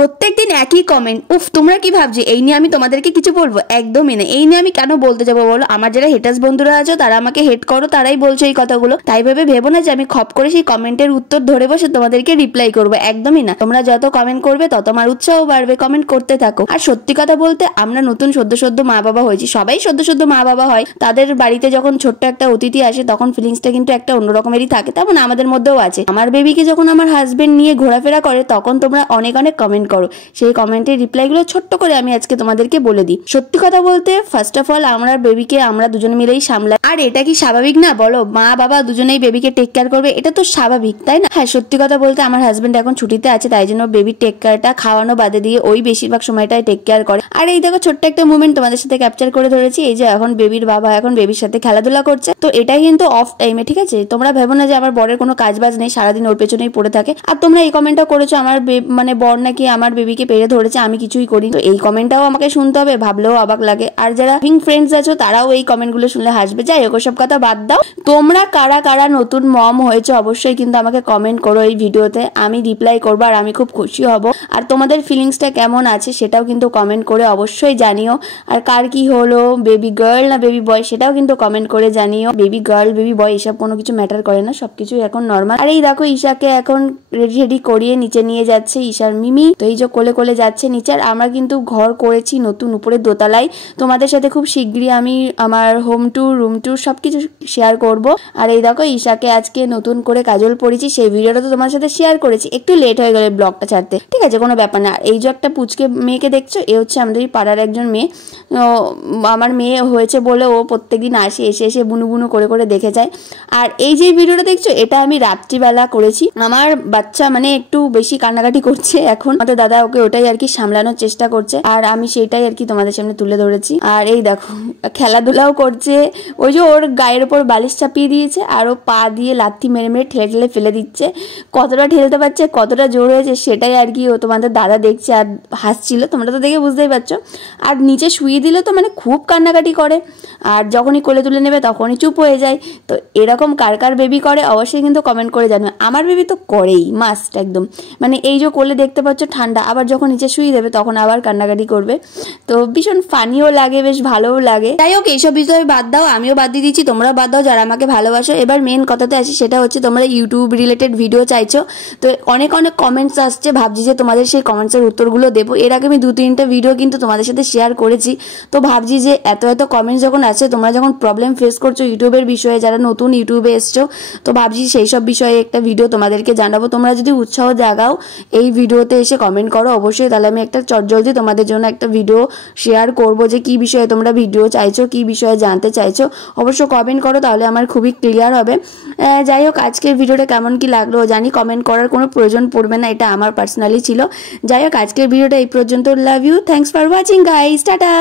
প্রত্যেকদিন একই কমেন্ট। উফ, তোমরা কি ভাবছো এই নিয়ে আমি তোমাদেরকে কিছু বলবো? একদমই না। এই নিয়ে আমি কেন বলতে যাবো বলো? আমার যারা হেটার্স বন্ধুরা আছো তারা আমাকে হেট করো, তারাই বলছো এই কথাগুলো। তাই ভেবো না যে আমি খপ করে সেই কমেন্টের উত্তর ধরে বসে তোমাদেরকে রিপ্লাই করবো। একদমই না। তোমরা যত কমেন্ট করবে তত আমার উৎসাহ বাড়বে। কমেন্ট করতে থাকো। আর সত্যি কথা বলতে, আমরা নতুন সদ্য মা বাবা হয়েছি, সবাই সদ্য মা বাবা হয়। তাদের বাড়িতে যখন ছোট্ট একটা অতিথি আসে তখন ফিলিংসটা কিন্তু একটা অন্য রকমেরই থাকে। তেমন আমাদের মধ্যেও আছে। আমার বেবিকে যখন আমার হাজবেন্ড নিয়ে ঘোরাফেরা করে তখন তোমরা অনেক কমেন্ট করো। সেই কমেন্টের রিপ্লাইগুলো ছোট্ট করে আমি আজকে তোমাদেরকে বলে দিই। সত্যি কথা বলতে, ফার্স্ট অফ অল আমরা বেবিকে আমরা দুজনে মিলেই সামলাই। আর এটা কি স্বাভাবিক না বলো? মা বাবা দুজনেই বেবিকে টেক কেয়ার করবে, এটা তো স্বাভাবিক, তাই না? হ্যাঁ, সত্যি কথা বলতে আমার হাজবেন্ড এখন ছুটিতে আছে, তাই জন্য বেবির টেক কেয়ারটা খাওয়ানো বাদে দিয়ে ওই বেশিরভাগ সময়টাই টেক কেয়ার করে। আর এই দেখো ছোট্ট একটা মুভমেন্ট তোমাদের সাথে ক্যাপচার করে ধরেছি। এই যে এখন বেবির বাবা এখন বেবির সাথে খেলাধুলা করছে। তো এটাই কিন্তু অফ টাইমে, ঠিক আছে? তোমরা ভেবো না যে আমার বরের কোনো কাজ বাজ নেই, সারাদিন ওর পেছনেই পড়ে থাকে। আর তোমরা এই কমেন্টটা করেছো আমার বর নাকি আমার বেবিকে পেরে ধরেছে, আমি কিছুই করি। তো এই কমেন্টটাও আমাকে শুনতে হবে, ভাবলেও অবাক লাগে। আর যারা ফ্রেন্ডস আছো তারাও এই কমেন্ট গুলো শুনলে হাসবে। যাই হোক, সব কথা বাদ দাও। তোমরা কারা কারা নতুন মম হয়েছে অবশ্যই কিন্তু আমাকে কমেন্ট করো এই ভিডিওতে। আমি রিপ্লাই করবো আর আমি খুব খুশি হব। আর তোমাদের ফিলিংসটা কেমন আছে সেটাও কিন্তু কমেন্ট করে অবশ্যই জানিও। আর কার কি হলো, বেবি গার্ল না বেবি বয়, সেটাও কিন্তু কমেন্ট করে জানিও। বেবি গার্ল বেবি বয় এসব কোনো কিছু ম্যাটার করে না, সবকিছু এখন নর্মাল। আর এই দেখো ঈশাকে এখন রেডি করিয়ে নিচে নিয়ে যাচ্ছে ঈশার মিমি। তো এই যে কোলে যাচ্ছে নিচে। আর আমরা কিন্তু ঘর করেছি নতুন উপরে দোতলায়। তোমাদের সাথে খুব শীঘ্রই আমি আমার হোম ট্যুর, রুম ট্যুর সবকিছু শেয়ার করব। আর এই দেখো ঈশাকে আজকে নতুন করে কাজল পরিয়েছি, সেই ভিডিওটা তো তোমার সাথে শেয়ার করেছি। একটু লেট হয়ে গেল ব্লগটা ছাড়তে, ঠিক আছে, কোনো ব্যাপার না। এই যে একটা পুচকে মেয়েকে দেখছো, এ হচ্ছে আমাদের পাড়ার একজন মেয়ে। আমার মেয়ে হয়েছে বলে ও প্রত্যেকদিন এসে বুনু করে দেখে যায়। আর এই যে ভিডিওটা দেখছো, এটা আমি রাত্রিবেলা করেছি। আমার বাচ্চা একটু বেশি কান্নাকাটি করছে এখন, আমাদের দাদা ওকে ওটাই আর কি সামলানোর চেষ্টা করছে। আর আমি সেটাই আর কি তোমাদের সামনে তুলে ধরেছি। আর এই দেখো খেলাধুলাও করছে। ওই যে ওর গায়ের উপর বালিশ চাপিয়ে দিয়েছে আর ও পা দিয়ে লাথি মেরে ঠেলে ফেলে দিচ্ছে। কতটা ঠেলতে পারছে, কতটা জোর হয়েছে সেটাই আর কি ও তোমাদের দাদা দেখছে আর হাসছিল। তোমরা তো দেখে বুঝতেই পারছো। আর নিচে শুয়ে দিলে তো খুব কান্নাকাটি করে। আর যখনই কোলে তুলে নেবে তখনই চুপ হয়ে যায়। তো এরকম কার বেবি করে অবশ্যই কিন্তু কমেন্ট করে জানবে। আমার বেবি তো করেই, মাস্ট একদম। এই যে কোলে দেখতে পাচ্ছ ঠান্ডা, আবার যখন নিচে শুয়ে দেবে তখন আবার কান্নাকাটি করবে। তো ভীষণ ফানিও লাগে, বেশ ভালোও লাগে। যাই হোক, এইসব বিষয়ে বাদ দাও, আমিও বাদ দিয়ে দিচ্ছি, তোমরা বাদ দাও যারা আমাকে ভালোবাসো। এবার মেন কথাতে আসি, সেটা হচ্ছে তোমরা ইউটিউব রিলেটেড ভিডিও চাইছো। তো অনেক কমেন্টস আসছে, ভাবছি যে তোমাদের সেই কমেন্টসের উত্তরগুলো দেবো। এর আগে আমি 2-3টা ভিডিও কিন্তু তোমাদের সাথে শেয়ার করেছি। তো ভাবছি যে এত কমেন্টস যখন আছে, তোমরা যখন প্রবলেম ফেস করছো ইউটিউবের বিষয়ে, যারা নতুন ইউটিউবে এসছো, তো ভাবছি সেই সব বিষয়ে একটা ভিডিও তোমাদেরকে জানাবো। তোমরা যদি উৎসাহ জাগাও এই ভিডিওতে এসে কমেন্ট করো অবশ্যই, তাহলে আমি একটা চটজলদি তোমাদের জন্য একটা ভিডিও শেয়ার করবো যে কি বিষয়ে তোমরা ভিডিও চাইছো, কি বিষয়ে জানতে চাইছো। অবশ্য কমেন্ট করো, তাহলে আমার খুবই ক্লিয়ার হবে। যাই হোক, আজকের ভিডিওটা কেমন কি লাগলো জানি, কমেন্ট করার কোনো প্রয়োজন পড়বে না, এটা আমার পার্সোনালি ছিল। যাই হোক, আজকের ভিডিওটা এই পর্যন্ত। Love you, thanks for watching guys, tata.